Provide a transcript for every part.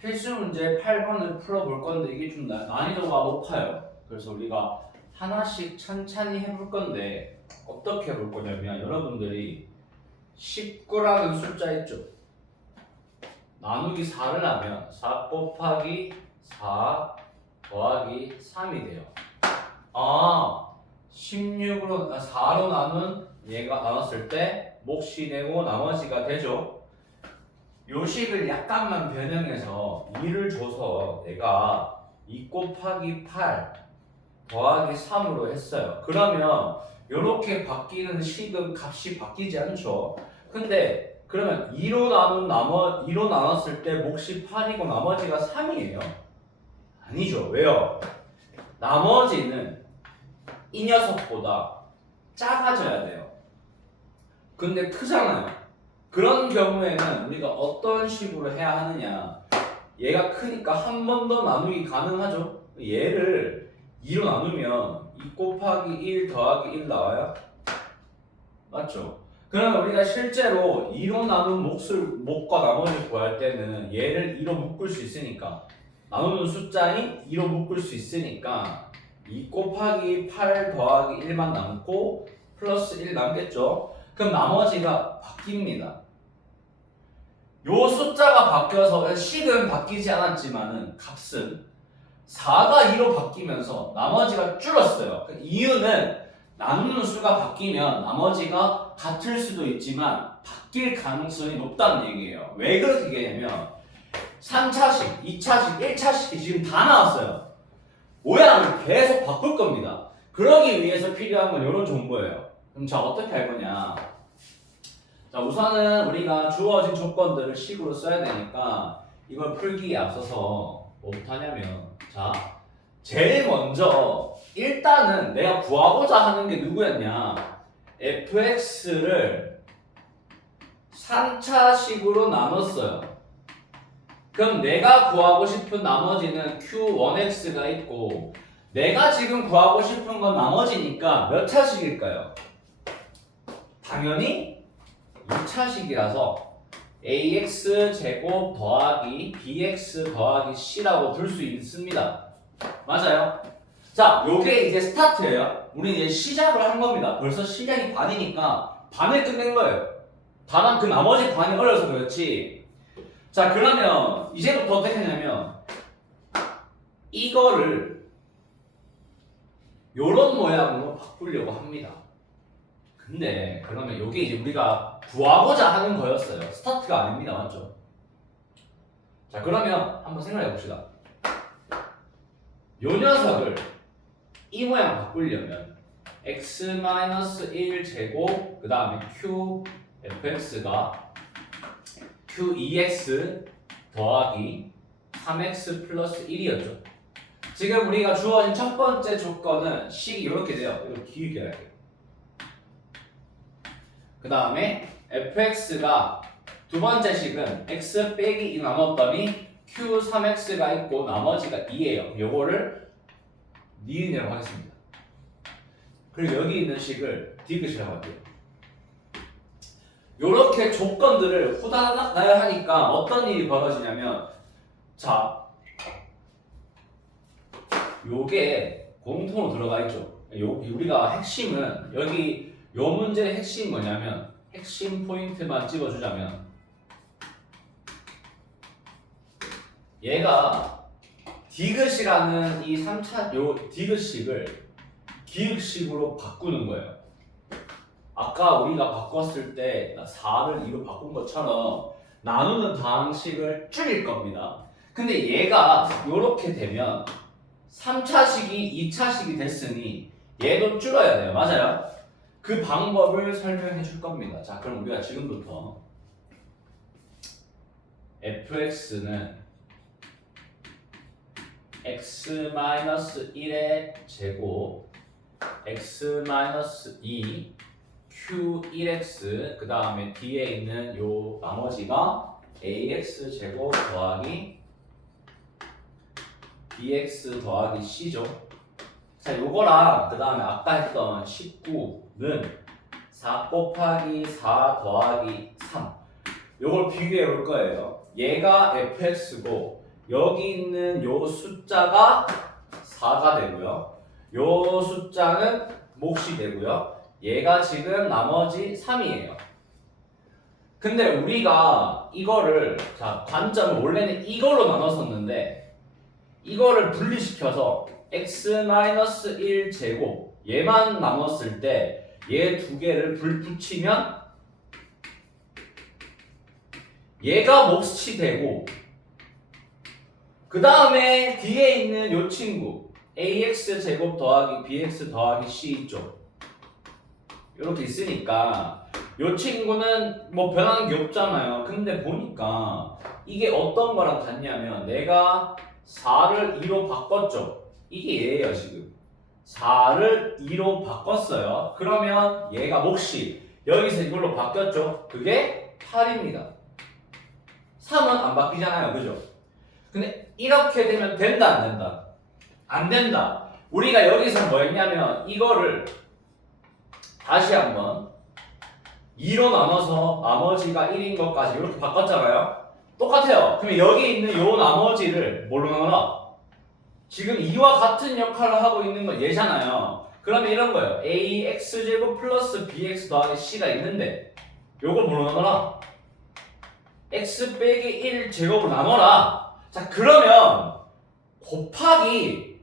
필수 문제 8번을 풀어볼 건데 이게 좀 난이도가 높아요. 그래서 우리가 하나씩 천천히 해볼 건데 어떻게 해볼 거냐면 여러분들이 19라는 숫자 있죠? 나누기 4를 하면 4 곱하기 4 더하기 3이 돼요. 16으로 4로 나눈 얘가 나눴을 때 몫이 되고 나머지가 되죠. 요 식을 약간만 변형해서 2를 줘서 내가 2 곱하기 8 더하기 3으로 했어요. 그러면 이렇게 바뀌는 식은 값이 바뀌지 않죠. 근데 그러면 2로 나눴을 때 몫이 8이고 나머지가 3이에요. 아니죠. 왜요? 나머지는 이 녀석보다 작아져야 돼요. 근데 크잖아요. 그런 경우에는 우리가 어떤 식으로 해야 하느냐, 얘가 크니까 한 번 더 나누기 가능하죠. 얘를 2로 나누면 2 곱하기 1 더하기 1 나와요. 맞죠? 그러면 우리가 실제로 2로 나눈 몫과 나머지를 구할 때는 얘를 2로 묶을 수 있으니까, 나누는 숫자인 2로 묶을 수 있으니까 2 곱하기 8 더하기 1만 남고 플러스 1 남겠죠? 그럼 나머지가 바뀝니다. 요 숫자가 바뀌어서 식은 바뀌지 않았지만은 값은 4가 2로 바뀌면서 나머지가 줄었어요. 그 이유는 나누는 수가 바뀌면 나머지가 같을 수도 있지만 바뀔 가능성이 높다는 얘기예요. 왜 그렇게 얘기하냐면 3차식, 2차식, 1차식이 지금 다 나왔어요. 모양을 계속 바꿀 겁니다. 그러기 위해서 필요한 건 이런 정보예요. 그럼 자, 어떻게 할 거냐? 자, 우선은 우리가 주어진 조건들을 식으로 써야 되니까 이걸 풀기에 앞서서 뭐부터 하냐면, 자, 제일 먼저 일단은 내가 구하고자 하는 게 누구였냐? fx를 3차식으로 나눴어요. 그럼 내가 구하고 싶은 나머지는 q1x가 있고, 내가 지금 구하고 싶은 건 나머지니까 몇 차식일까요? 당연히 2차식이라서 ax 제곱 더하기 bx 더하기 c라고 둘 수 있습니다. 맞아요? 자, 요게 이제 스타트예요. 우리 이제 시작을 한 겁니다. 벌써 시작이 반이니까 반을 끝낸 거예요. 다만 그 나머지 반이 어려서 그렇지. 자, 그러면 이제부터 어떻게 하냐면 이거를 요런 모양으로 바꾸려고 합니다. 근데 그러면 요게 이제 우리가 구하고자 하는 거였어요. 스타트가 아닙니다. 맞죠? 자, 그러면 한번 생각해 봅시다. 요 녀석을 이 모양 바꾸려면 x-1 제곱 그 다음에 fx가 q2x 더하기 3x 플러스 1이었죠. 지금 우리가 주어진 첫 번째 조건은 식이 이렇게 돼요. 이거 길게 할게요. 그 다음에 fx가 두 번째 식은 x 빼기 2 나눴더니 q3x가 있고 나머지가 2예요. 요거를 니은이라고 하겠습니다. 그리고 여기 있는 식을 디귿이라고 할게요. 요렇게 조건들을 후다닥 나야 하니까 어떤 일이 벌어지냐면, 자, 요게 공통으로 들어가 있죠. 우리가 핵심은 여기 요 문제의 핵심이 뭐냐면, 핵심 포인트만 찍어주자면, 얘가 디귿이라는 이 3차 요 디귿식을 기역식으로 바꾸는 거예요. 아까 우리가 바꿨을 때 4를 2로 바꾼 것처럼 나누는 방식을 줄일 겁니다. 근데 얘가 요렇게 되면 3차식이 2차식이 됐으니 얘도 줄어야 돼요. 맞아요? 그 방법을 설명해 줄 겁니다. 자, 그럼 우리가 지금부터 fx는 x-1의 제곱 x-2 q1x 그 다음에 뒤에 있는 요 나머지가 ax 제곱 더하기 bx 더하기 c죠. 자, 요거랑 그 다음에 아까 했던 19는 4 곱하기 4 더하기 3 요걸 비교해 볼 거예요. 얘가 fx고 여기 있는 요 숫자가 4가 되고요. 요 숫자는 몫이 되고요. 얘가 지금 나머지 3이에요. 근데 우리가 이거를 자 관점을 원래는 이걸로 나눴었는데 이거를 분리시켜서 x-1 제곱 얘만 나눴을 때 얘 두 개를 붙이면 얘가 몫이 되고 그 다음에 뒤에 있는 요 친구 ax 제곱 더하기 bx 더하기 c 있죠. 이렇게 있으니까 요 친구는 뭐 변하는 게 없잖아요. 근데 보니까 이게 어떤 거랑 같냐면 내가 4를 2로 바꿨죠. 이게 얘예요 지금. 4를 2로 바꿨어요. 그러면 얘가 몫이 여기서 이걸로 바뀌었죠. 그게 8입니다. 3은 안 바뀌잖아요. 그죠? 근데 이렇게 되면 된다 안 된다? 안 된다. 우리가 여기서 뭐 했냐면 이거를 다시 한번 2로 나눠서 나머지가 1인 것까지 이렇게 바꿨잖아요. 똑같아요. 그러면 여기 있는 요 나머지를 뭘로 나눠라? 지금 2와 같은 역할을 하고 있는 건 얘잖아요. 그러면 이런 거예요. ax제곱 플러스 bx 더하기 c가 있는데 요걸 뭘로 나눠라? x 빼기 1 제곱으로 나눠라. 자 그러면 곱하기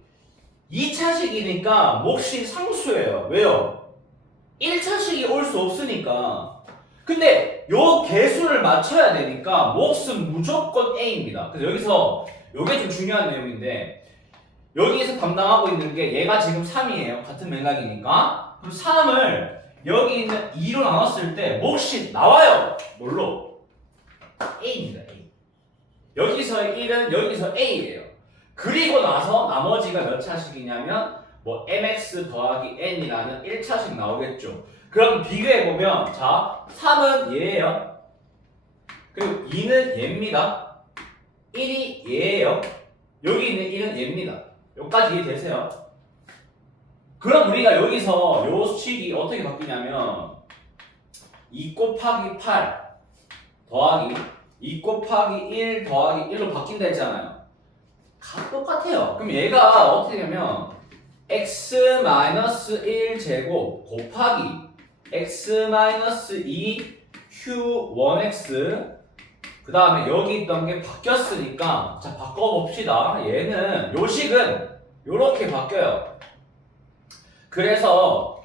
2차식이니까 몫이 상수예요. 왜요? 1차식이 올 수 없으니까. 근데 요 개수를 맞춰야 되니까 몫은 무조건 A입니다. 그래서 여기서 요게 좀 중요한 내용인데 여기에서 담당하고 있는 게 얘가 지금 3이에요. 같은 맥락이니까. 그럼 3을 여기 있는 2로 나눴을 때 몫이 나와요. 뭘로? A입니다. A. 여기서의 1은 여기서 A예요. 그리고 나서 나머지가 몇 차식이냐면 뭐 mx 더하기 n이라는 1차식 나오겠죠. 그럼 비교해보면 자 3은 얘예요. 그리고 2는 얘입니다. 1이 얘예요. 여기 있는 1은 얘입니다. 여기까지 이해되세요? 그럼 우리가 여기서 요 식이 어떻게 바뀌냐면 2 곱하기 8 더하기 2 곱하기 1 더하기 1로 바뀐다 했잖아요. 다 똑같아요. 그럼 얘가 어떻게 되냐면 x-1 제곱 곱하기 x-2 q1x 그 다음에 여기 있던 게 바뀌었으니까 자 바꿔봅시다. 얘는 요식은 요렇게 바뀌어요. 그래서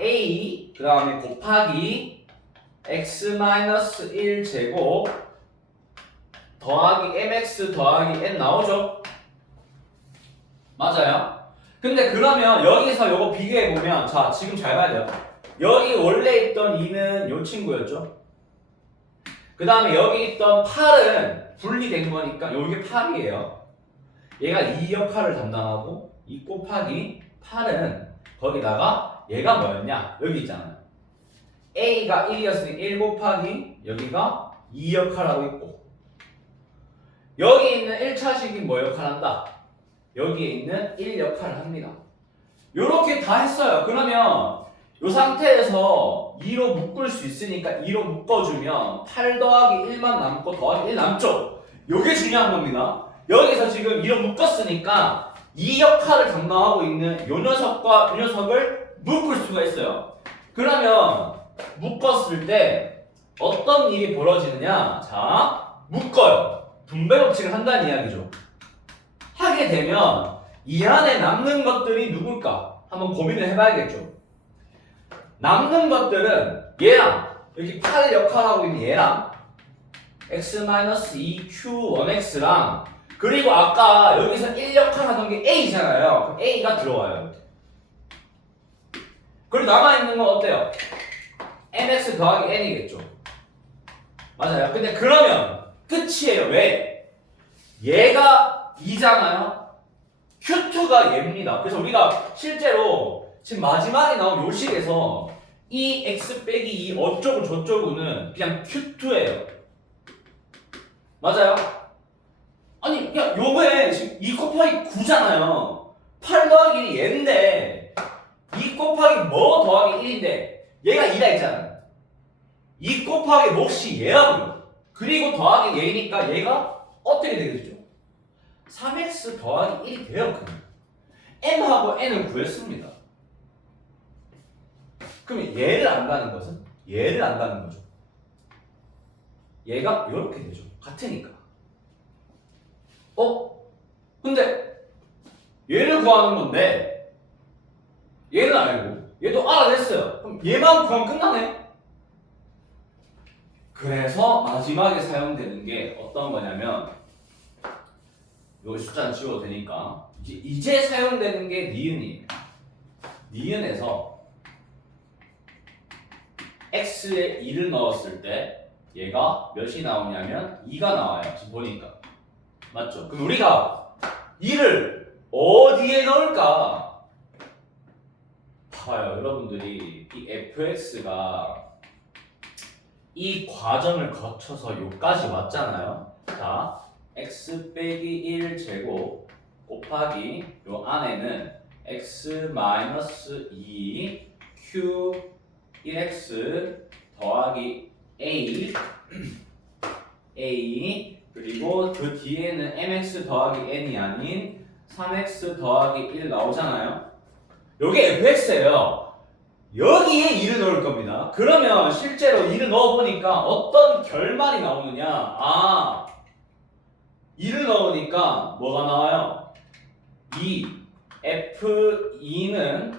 a 그 다음에 곱하기 x-1 제곱 더하기 mx 더하기 n 나오죠? 맞아요? 근데 그러면 여기서 요거 비교해보면 자 지금 잘 봐야 돼요. 여기 원래 있던 2는 요 친구였죠? 그 다음에 여기 있던 8은 분리된 거니까 요게 8이에요. 얘가 2 역할을 담당하고 2 곱하기 8은 거기다가 얘가 뭐였냐? 여기 있잖아요. A가 1이었으니 1 곱하기 여기가 2 역할하고 있고 여기 있는 1차식이 뭐 역할한다? 여기에 있는 1 역할을 합니다. 요렇게 다 했어요. 그러면 이 상태에서 2로 묶을 수 있으니까 2로 묶어주면 8 더하기 1만 남고 더하기 1 남죠? 요게 중요한 겁니다. 여기서 지금 2로 묶었으니까 이 역할을 담당하고 있는 요 녀석과 이 녀석을 묶을 수가 있어요. 그러면 묶었을 때 어떤 일이 벌어지느냐? 자, 묶어요. 분배 법칙을 한다는 이야기죠. 하게 되면 이 안에 남는 것들이 누굴까? 한번 고민을 해봐야겠죠. 남는 것들은 얘랑 여기 8 역할하고 있는 얘랑 x-2q1x랑 그리고 아까 여기서 1 역할하던 게 a잖아요. 그럼 a가 들어와요. 그리고 남아있는 건 어때요? mx 더하기 n이겠죠. 맞아요. 근데 그러면 끝이에요. 왜? 얘가 2잖아요. q2가 얘입니다. 그래서 우리가 실제로 지금 마지막에 나온 요식에서 이 x 빼기 2 어쩌고 저쩌고는 그냥 q2예요. 맞아요? 아니 그냥 요거에 지금 2 곱하기 9잖아요. 8 더하기 1이 얘인데 2 곱하기 뭐 더하기 1인데 얘가 2라 했잖아요. 2 곱하기 몫이 얘라고요. 그리고 더하기 얘니까 얘가 어떻게 되겠죠? 3x 더하기 1이 돼요. 그냥 m하고 n을 구했습니다. 그럼 얘를 안다는 것은 얘를 안다는 거죠. 얘가 이렇게 되죠. 같으니까. 근데 얘를 구하는 건데 얘는 알고 얘도 알아냈어요. 그럼 얘만 구하면 끝나네. 그래서 마지막에 사용되는 게 어떤 거냐면 여기 숫자는 지워도 되니까 이제 사용되는 게 니은이에요. 니은에서 x에 2를 넣었을 때 얘가 몇이 나오냐면 2가 나와요. 지금 보니까. 맞죠? 그럼 우리가 2를 어디에 넣을까? 봐요. 여러분들이 이 fx가 이 과정을 거쳐서 여기까지 왔잖아요. 자, x 빼기 1 제곱 곱하기 요 안에는 x 마이너스 2 q 1x 더하기 a 그리고 그 뒤에는 mx 더하기 n이 아닌 3x 더하기 1 나오잖아요. 요게 fx예요. 여기에 2를 넣을 겁니다. 그러면 실제로 2를 넣어보니까 어떤 결말이 나오느냐. 2를 넣으니까 뭐가 나와요? F2는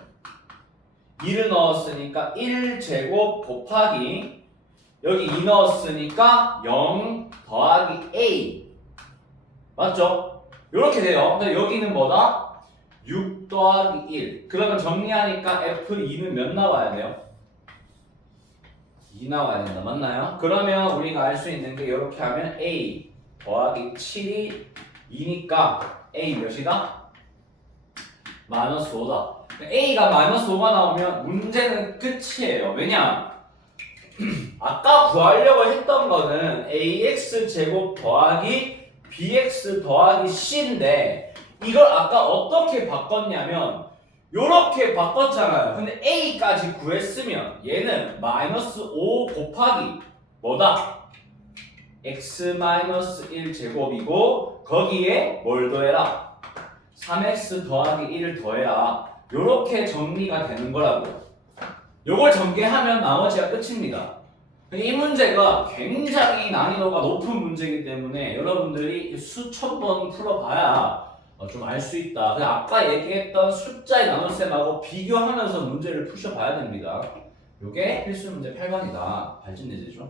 2를 넣었으니까 1제곱 곱하기 여기 2 넣었으니까 0 더하기 A 맞죠? 이렇게 돼요. 근데 여기는 뭐다? 6 더하기 1. 그러면 정리하니까 F2는 몇 나와야 돼요? 2 나와야 된다. 맞나요? 그러면 우리가 알 수 있는 게 이렇게 하면 A 더하기 7이 2니까 A 몇이다? 마이너스 5다. A가 마이너스 5가 나오면 문제는 끝이에요. 왜냐? 아까 구하려고 했던 거는 AX 제곱 더하기 BX 더하기 C인데 이걸 아까 어떻게 바꿨냐면 요렇게 바꿨잖아요. 근데 A까지 구했으면 얘는 마이너스 5 곱하기 뭐다? X 마이너스 1 제곱이고 거기에 뭘 더해라? 3X 더하기 1을 더해라. 요렇게 정리가 되는 거라고요. 요걸 전개하면 나머지가 끝입니다. 이 문제가 굉장히 난이도가 높은 문제이기 때문에 여러분들이 수천 번 풀어봐야 좀 알 수 있다. 아까 얘기했던 숫자의 나눗셈하고 비교하면서 문제를 푸셔봐야 됩니다. 요게 필수 문제 8번이다. 발전예제죠.